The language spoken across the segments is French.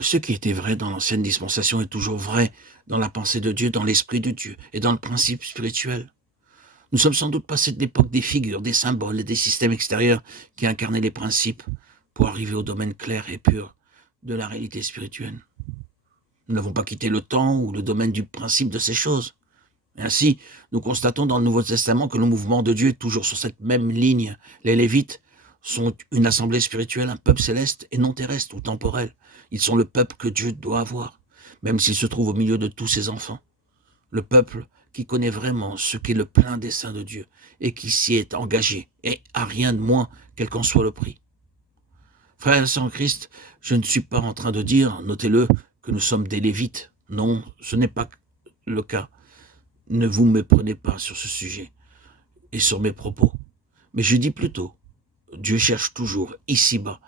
Ce qui était vrai dans l'ancienne dispensation est toujours vrai dans la pensée de Dieu, dans l'esprit de Dieu et dans le principe spirituel. Nous sommes sans doute passés de l'époque des figures, des symboles et des systèmes extérieurs qui incarnaient les principes pour arriver au domaine clair et pur de la réalité spirituelle. Nous n'avons pas quitté le temps ou le domaine du principe de ces choses. Et ainsi, nous constatons dans le Nouveau Testament que le mouvement de Dieu est toujours sur cette même ligne. Les Lévites sont une assemblée spirituelle, un peuple céleste et non terrestre ou temporel. Ils sont le peuple que Dieu doit avoir, même s'ils se trouvent au milieu de tous ses enfants. Le peuple qui connaît vraiment ce qu'est le plein dessein de Dieu et qui s'y est engagé, et à rien de moins, quel qu'en soit le prix. Frères et sœurs en Christ, je ne suis pas en train de dire, notez-le, que nous sommes des Lévites. Non, ce n'est pas le cas. Ne vous méprenez pas sur ce sujet et sur mes propos. Mais je dis plutôt, Dieu cherche toujours, ici-bas,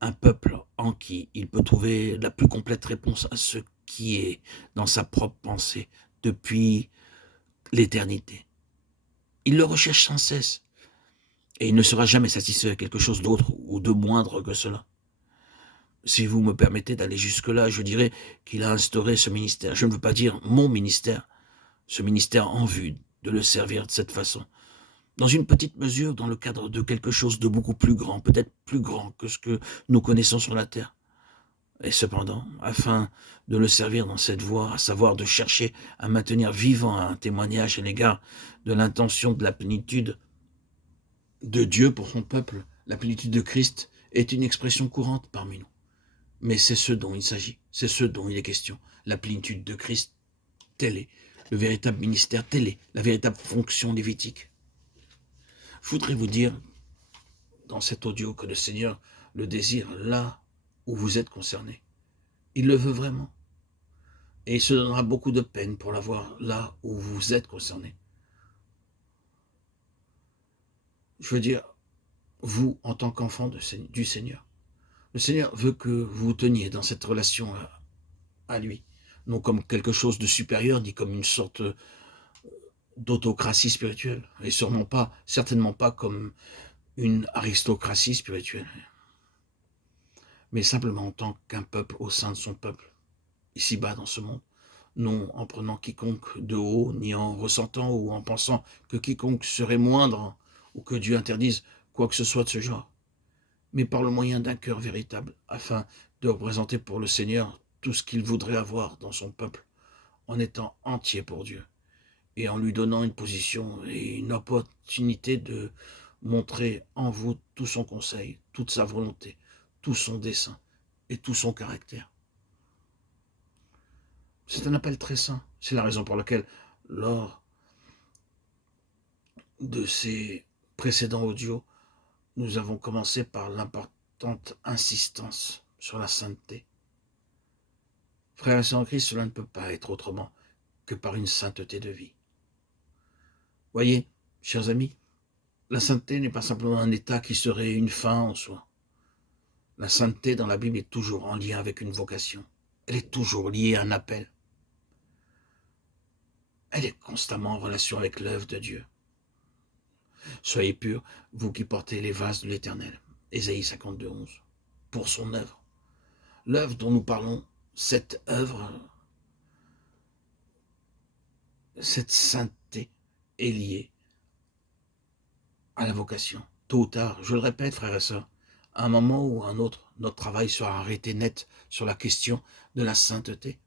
un peuple en qui il peut trouver la plus complète réponse à ce qui est dans sa propre pensée depuis l'éternité. Il le recherche sans cesse et il ne sera jamais satisfait de quelque chose d'autre ou de moindre que cela. Si vous me permettez d'aller jusque-là, je dirais qu'il a instauré ce ministère. Je ne veux pas dire mon ministère, ce ministère en vue de le servir de cette façon. Dans une petite mesure, dans le cadre de quelque chose de beaucoup plus grand, peut-être plus grand que ce que nous connaissons sur la terre. Et cependant, afin de le servir dans cette voie, à savoir de chercher à maintenir vivant un témoignage à l'égard de l'intention de la plénitude de Dieu pour son peuple, la plénitude de Christ est une expression courante parmi nous. Mais c'est ce dont il s'agit, c'est ce dont il est question. La plénitude de Christ, tel est le véritable ministère, telle est la véritable fonction lévitique. Je voudrais vous dire dans cet audio que le Seigneur le désire là où vous êtes concerné. Il le veut vraiment. Et il se donnera beaucoup de peine pour l'avoir là où vous êtes concerné. Je veux dire, vous, en tant qu'enfant du Seigneur, le Seigneur veut que vous teniez dans cette relation à lui, non comme quelque chose de supérieur, ni comme une sorte d'autocratie spirituelle, et sûrement pas, certainement pas comme une aristocratie spirituelle, mais simplement en tant qu'un peuple au sein de son peuple, ici-bas dans ce monde, non en prenant quiconque de haut, ni en ressentant ou en pensant que quiconque serait moindre, ou que Dieu interdise quoi que ce soit de ce genre, mais par le moyen d'un cœur véritable, afin de représenter pour le Seigneur tout ce qu'il voudrait avoir dans son peuple, en étant entier pour Dieu, et en lui donnant une position et une opportunité de montrer en vous tout son conseil, toute sa volonté, tout son dessein et tout son caractère. C'est un appel très saint. C'est la raison pour laquelle, lors de ces précédents audios, nous avons commencé par l'importante insistance sur la sainteté. Frères et sœurs en Christ, cela ne peut pas être autrement que par une sainteté de vie. Voyez, chers amis, la sainteté n'est pas simplement un état qui serait une fin en soi. La sainteté dans la Bible est toujours en lien avec une vocation. Elle est toujours liée à un appel. Elle est constamment en relation avec l'œuvre de Dieu. Soyez purs, vous qui portez les vases de l'Éternel. Ésaïe 52, 11. Pour son œuvre. L'œuvre dont nous parlons, cette œuvre, cette sainteté est liée à la vocation. Tôt ou tard, je le répète, frères et sœurs, à un moment ou à un autre, notre travail sera arrêté net sur la question de la sainteté.